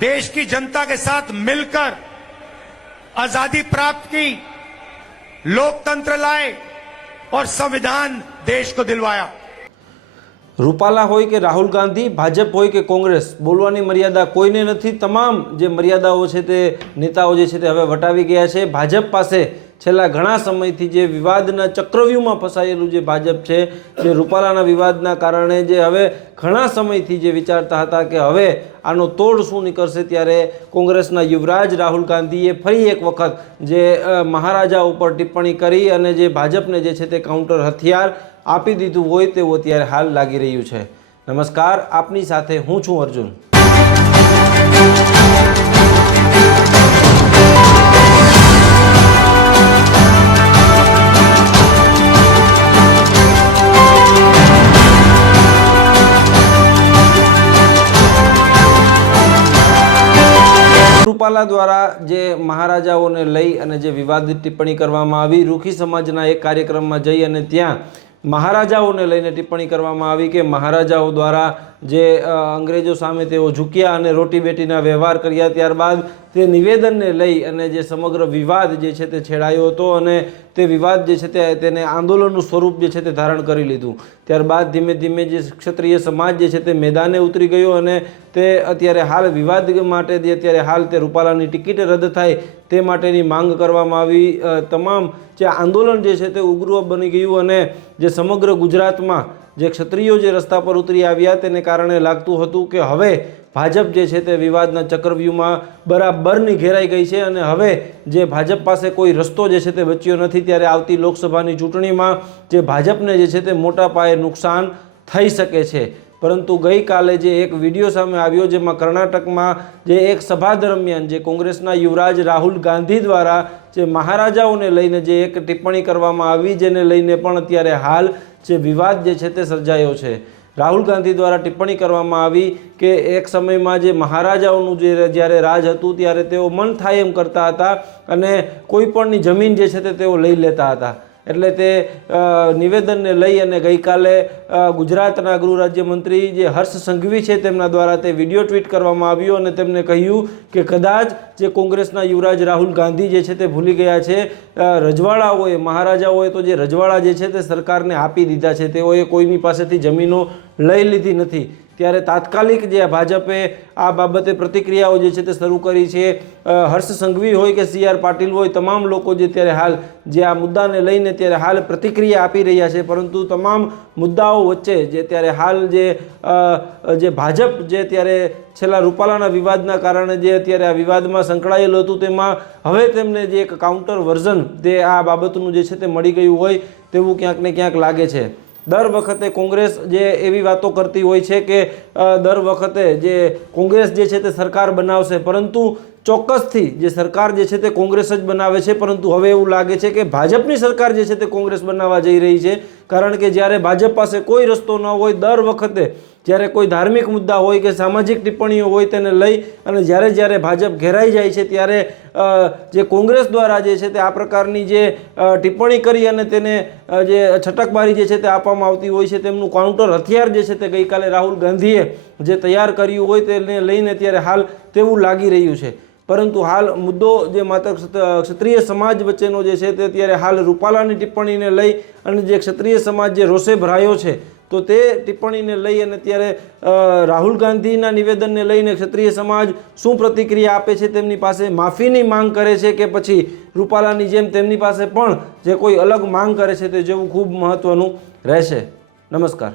देश की जनता के साथ मिलकर आजादी प्राप्त की, लोकतंत्र लाए और संविधान देश को दिलवाया। રૂપાલા હોય કે રાહુલ ગાંધી, ભાજપ હોય કે કોંગ્રેસ, બોલવાની મર્યાદા કોઈને નથી। તમામ જે મર્યાદાઓ છે તે નેતાઓ જે છે તે હવે વટાવી ગયા છે। ભાજપ પાસે છેલ્લા ઘણા સમયથી જે વિવાદના ચક્રવ્યૂહમાં ફસાયેલું જે ભાજપ છે, જે રૂપાલાના વિવાદના કારણે જે હવે ઘણા સમયથી જે વિચારતા હતા કે હવે આનો તોડ શું નીકળશે, ત્યારે કોંગ્રેસના યુવરાજ રાહુલ ગાંધીએ ફરી એક વખત જે મહારાજા ઉપર ટિપ્પણી કરી અને જે ભાજપને જે છે તે કાઉન્ટર હથિયાર આપી દીધું હોય તેવું અત્યારે હાલ લાગી રહ્યું છે। નમસ્કાર, આપની સાથે હું છું અર્જુન। રૂપાલા દ્વારા જે મહારાજાઓને લઈ અને જે વિવાદિત ટિપ્પણી કરવામાં આવી, રૂખી સમાજના એક કાર્યક્રમમાં જઈ અને ત્યાં મહારાજાઓને લઈને ટિપ્પણી કરવામાં આવી કે મહારાજાઓ દ્વારા જે અંગ્રેજો સામે તેઓ ઝૂક્યા અને રોટી બેટીના વ્યવહાર કર્યા, ત્યારબાદ તે નિવેદનને લઈ અને જે સમગ્ર વિવાદ જે છે તે છેડાયો હતો અને તે વિવાદ જે છે તેને આંદોલનનું સ્વરૂપ જે છે તે ધારણ કરી લીધું। ત્યારબાદ ધીમે ધીમે જે ક્ષત્રિય સમાજ જે છે તે મેદાને ઉતરી ગયો અને તે અત્યારે હાલ વિવાદ માટે જે અત્યારે હાલ તે રૂપાલાની ટિકિટ રદ થાય તે માટેની માંગ કરવામાં આવી। તમામ જે આંદોલન જે છે તે ઉગ્ર બની ગયું અને જે સમગ્ર ગુજરાતમાં જે ક્ષત્રિયો જે રસ્તા પર ઉતરી આવ્યા તેને કારણે લાગતું હતું કે હવે ભાજપ જે છે તે વિવાદના ચક્રવ્યૂહમાં બરાબરની ઘેરાઈ ગઈ છે અને હવે જે ભાજપ પાસે કોઈ રસ્તો જે છે તે બચ્યો નથી। ત્યારે આવતી લોકસભાની ચૂંટણીમાં જે ભાજપને જે છે તે મોટા પાયે નુકસાન થઈ શકે છે। પરંતુ ગઈકાલે જે એક વિડીયો સામે આવ્યો જેમાં કર્ણાટકમાં જે એક સભા દરમિયાન જે કોંગ્રેસના યુવરાજ રાહુલ ગાંધી દ્વારા જે મહારાજાઓને લઈને જે એક ટિપ્પણી કરવામાં આવી, જેને લઈને પણ અત્યારે હાલ જે વિવાદ જે છે તે સર્જાયો છે। રાહુલ ગાંધી દ્વારા ટિપ્પણી કરવામાં આવી કે એક સમયમાં જે મહારાજાઓનું જે જ્યારે રાજ હતું ત્યારે તેઓ મન થાય એમ કરતા હતા અને કોઈ પણની જમીન જે છે તે તેઓ લઈ લેતા હતા। એટલે તે નિવેદનને લઈ અને ગઈકાલે ગુજરાતના ગૃહ રાજ્યમંત્રી જે હર્ષ સંઘવી છે તેમના દ્વારા તે વિડીયો ટ્વીટ કરવામાં આવ્યો અને તેમને કહ્યું કે કદાચ જે કોંગ્રેસના યુવરાજ રાહુલ ગાંધી જે છે તે ભૂલી ગયા છે, રજવાડાઓએ મહારાજાઓએ તો જે રજવાડા જે છે તે સરકારને આપી દીધા છે, તેઓએ કોઈની પાસેથી જમીનો લઈ લીધી નથી। ત્યારે તાત્કાલિક જે ભાજપે આ બાબતે પ્રતિક્રિયાઓ જે છે તે શરૂ કરી છે। હર્ષ સંઘવી હોય કે CR પાટીલ હોય, તમામ લોકો જે ત્યારે હાલ જે આ મુદ્દાને લઈને ત્યારે હાલ પ્રતિક્રિયા આપી રહ્યા છે। પરંતુ તમામ મુદ્દાઓ વચ્ચે જે ત્યારે હાલ જે ભાજપ જે ત્યારે છેલ્લા રૂપાલાના વિવાદના કારણે જે અત્યારે આ વિવાદમાં સંકળાયેલું હતું તેમાં હવે તેમને જે એક કાઉન્ટર વર્ઝન જે આ બાબતનું જે છે તે મળી ગયું હોય તેવું ક્યાંક ને ક્યાંક લાગે છે। દર વખતે કોંગ્રેસ જે એવી વાતો કરતી હોય છે કે દર વખતે જે કોંગ્રેસ જે છે તે સરકાર બનાવશે, પરંતુ ચોક્કસથી જે સરકાર જે છે તે કોંગ્રેસ જ બનાવે છે। પરંતુ હવે એવું લાગે છે કે ભાજપની સરકાર જે છે તે કોંગ્રેસ બનાવવા જઈ રહી છે, કારણ કે જ્યારે ભાજપ પાસે કોઈ રસ્તો ન હોય, દર વખતે જ્યારે કોઈ ધાર્મિક મુદ્દા હોય કે સામાજિક ટિપ્પણીઓ હોય તેને લઈ અને જ્યારે ભાજપ ઘેરાઈ જાય છે ત્યારે જે કોંગ્રેસ દ્વારા જે છે તે આ પ્રકારની જે ટિપ્પણી કરી અને તેને જે છટકબારી જે છે તે આપવામાં આવતી હોય છે, તેમનું કાઉન્ટર હથિયાર જે છે તે ગઈકાલે રાહુલ ગાંધીએ જે તૈયાર કર્યું હોય તેને લઈને ત્યારે હાલ તેવું લાગી રહ્યું છે। પરંતુ હાલ મુદ્દો જે માત્ર ક્ષત્રિય સમાજ વચ્ચેનો જે છે તે અત્યારે હાલ રૂપાલાની ટિપ્પણીને લઈ અને જે ક્ષત્રિય સમાજ જે રોષે ભરાયો છે તો તે ટિપ્પણીને લઈ અને ત્યારે રાહુલ ગાંધીના નિવેદનને લઈને ક્ષત્રિય સમાજ શું પ્રતિક્રિયા આપે છે, તેમની પાસે માફીની માંગ કરે છે કે પછી રૂપાલાની જેમ તેમની પાસે પણ જે કોઈ અલગ માંગ કરે છે તે જેવું ખૂબ મહત્વનું રહેશે। નમસ્કાર।